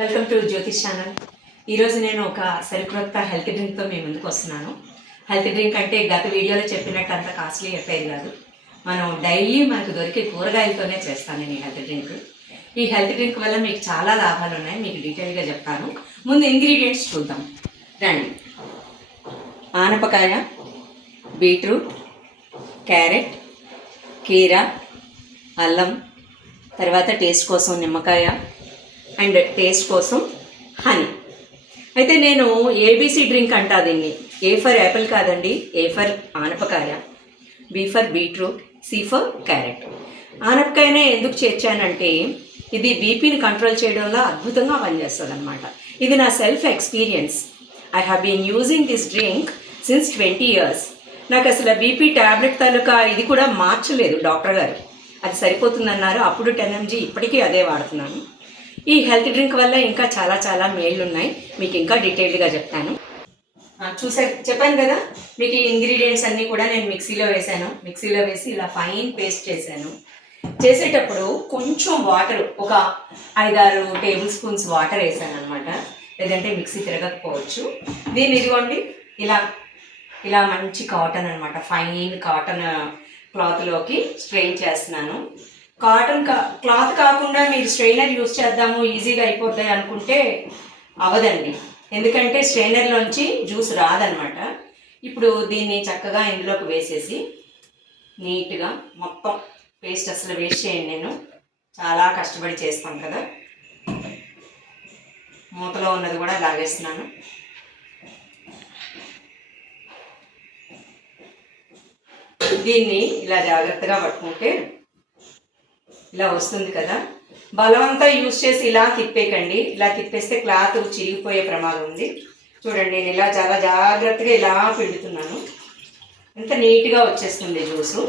Welcome to Jyothish channel. ఈరోజు నేను ఒక సరికొత్త హెల్త్ డ్రింక్తో మీ ముందుకు వస్తున్నాను. హెల్త్ డ్రింక్ అంటే గత వీడియోలో చెప్పినట్టు అంత కాస్ట్లీ ఎఫైర్ కాదు. మనం డైలీ మనకు దొరికే కూరగాయలతోనే చేస్తాను నేను ఈ హెల్త్ డ్రింక్. ఈ హెల్త్ డ్రింక్ వల్ల మీకు చాలా లాభాలు ఉన్నాయి, మీకు డీటెయిల్గా చెప్తాను. ముందు ఇంగ్రీడియంట్స్ చూద్దాం రండి. ఆనపకాయ, బీట్రూట్, క్యారెట్, కీరా, అల్లం, తర్వాత టేస్ట్ కోసం నిమ్మకాయ అండ్ టేస్ట్ కోసం హనీ. అయితే నేను ఏబీసీ డ్రింక్ అంటా దీన్ని. ఏ ఫర్ యాపిల్ కాదండి, ఏ ఫర్ ఆనపకాయ, B for beetroot, C for carrot. ఆనపకాయనే ఎందుకు చేర్చానంటే ఇది బీపీని కంట్రోల్ చేయడంలో అద్భుతంగా పనిచేస్తుంది అనమాట. ఇది నా self experience. I have been using this drink since 20 years. నాకు అసలు బీపీ ట్యాబ్లెట్ తాలూకా ఇది కూడా మార్చలేదు డాక్టర్ గారు. అది సరిపోతుందన్నారు. అప్పుడు 10 mg, ఇప్పటికీ అదే వాడుతున్నాను. ఈ హెల్త్ డ్రింక్ వల్ల ఇంకా చాలా చాలా మేళ్ళు ఉన్నాయి, మీకు ఇంకా డీటెయిల్డ్గా చెప్తాను. చెప్పాను కదా మీకు ఈ ఇంగ్రీడియంట్స్ అన్నీ కూడా నేను మిక్సీలో వేసి ఇలా ఫైన్ పేస్ట్ చేశాను. చేసేటప్పుడు కొంచెం వాటర్, ఒక 5-6 టేబుల్ స్పూన్స్ వాటర్ వేసాను అనమాట, లేదంటే మిక్సీ తిరగకపోవచ్చు. దీన్ని ఇదిగోండి ఇలా మంచి కాటన్ అనమాట, ఫైన్ కాటన్ క్లాత్లోకి స్ట్రెయిన్ చేస్తున్నాను. కాటన్ క్లాత్ కాకుండా మీరు స్ట్రెయినర్ యూజ్ చేద్దాము ఈజీగా అయిపోతాయి అనుకుంటే అవదండి, ఎందుకంటే స్ట్రెయినర్లోంచి జ్యూస్ రాదనమాట. ఇప్పుడు దీన్ని చక్కగా ఇందులోకి వేసేసి నీట్గా మొత్తం పేస్ట్ అసలు వేస్ట్ చేయండి, నేను చాలా కష్టపడి చేస్తాను కదా. మూతలో ఉన్నది కూడా లాగేస్తున్నాను. దీన్ని ఇలా జాగ్రత్తగా పట్టుకుంటే ఇలా వస్తుంది కదా. బలవంతా యూజ్ చేసి ఇలా తిప్పేకండి, ఇలా తిప్పేస్తే క్లాత్ చిరిగిపోయే ప్రమాదం ఉంది. చూడండి, నేను ఇలా చాలా జాగ్రత్తగా ఇలా పిండుతున్నాను, ఎంత నీట్గా వచ్చేస్తుంది జ్యూసు.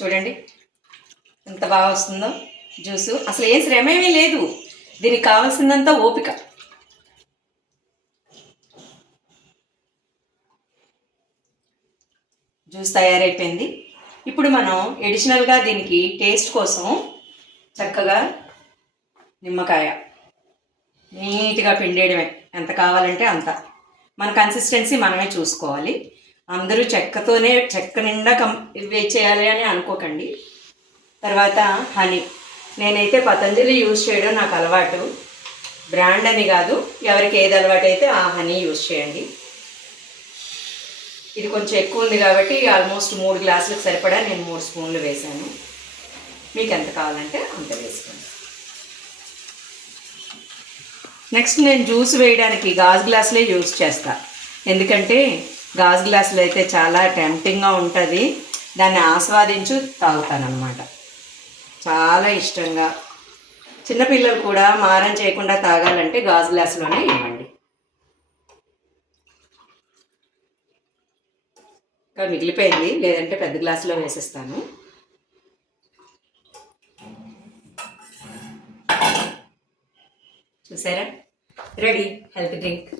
చూడండి ఎంత బాగా వస్తుందో జ్యూసు. అసలు ఏం శ్రమ ఏమీ లేదు, దీనికి కావాల్సిందంతా ఓపిక. జ్యూస్ తయారైపోయింది. ఇప్పుడు మనం ఎడిషనల్గా దీనికి టేస్ట్ కోసం చక్కగా నిమ్మకాయ నీట్గా పిండేయడమే, ఎంత కావాలంటే అంత. మన కన్సిస్టెన్సీ మనమే చూసుకోవాలి. అందరూ చెక్క నిండా చేయాలి అని అనుకోకండి. తర్వాత హనీ, నేనైతే పతంజలి యూజ్ చేయడం నాకు అలవాటు, బ్రాండ్ అని కాదు, ఎవరికి ఏది అలవాటు అయితే ఆ హనీ యూజ్ చేయండి. ఇది కొంచెం ఎక్కువ ఉంది కాబట్టి ఆల్మోస్ట్ 3 గ్లాసులకు సరిపడా నేను 3 స్పూన్లు వేసాను. మీకు ఎంత కావాలంటే అంత వేసుకోండి. నెక్స్ట్ నేను జ్యూస్ వేయడానికి గాజు గ్లాసులే యూజ్ చేస్తా, ఎందుకంటే గాజు గ్లాసులు అయితే చాలా టెంప్టింగ్గా ఉంటుంది, దాన్ని ఆస్వాదించు తాగుతానమాట, చాలా ఇష్టంగా. చిన్నపిల్లలు కూడా మారం చేయకుండా తాగాలంటే గాజు గ్లాసులోనే ఇవ్వండి. ఇంకా మిగిలిపోయింది, లేదంటే పెద్ద గ్లాసులో వేసేస్తాను. చూసారా, రెడీ హెల్త్ డ్రింక్.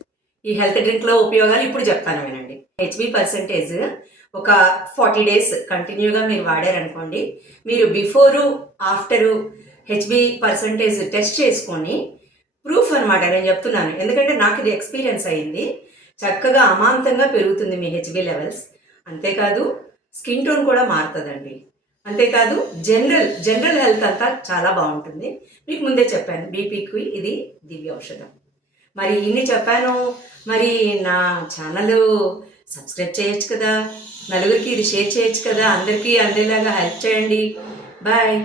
ఈ హెల్త్ డ్రింక్లో ఉపయోగాలు ఇప్పుడు చెప్తాను వినండి. హెచ్బి పర్సంటేజ్ ఒక 40 days కంటిన్యూగా మీరు వాడారనుకోండి, మీరు before after HB percentage test చేసుకొని ప్రూఫ్ అనమాట నేను చెప్తున్నాను, ఎందుకంటే నాకు ఇది ఎక్స్పీరియన్స్ అయ్యింది. చక్కగా అమాంతంగా పెరుగుతుంది మీ హెచ్బి లెవెల్స్. అంతేకాదు స్కిన్ టోన్ కూడా మారుతుందండి. అంతేకాదు జనరల్ హెల్త్ అంతా చాలా బాగుంటుంది. మీకు ముందే చెప్పాను, బీపీకి ఇది దివ్య ఔషధం. మరి ఇన్ని చెప్పాను, మరి నా ఛానల్ సబ్స్క్రైబ్ చేయొచ్చు కదా, నలుగురికి ఇది షేర్ చేయొచ్చు కదా, అందరికీ అందేలాగా హెల్ప్ చేయండి. బాయ్.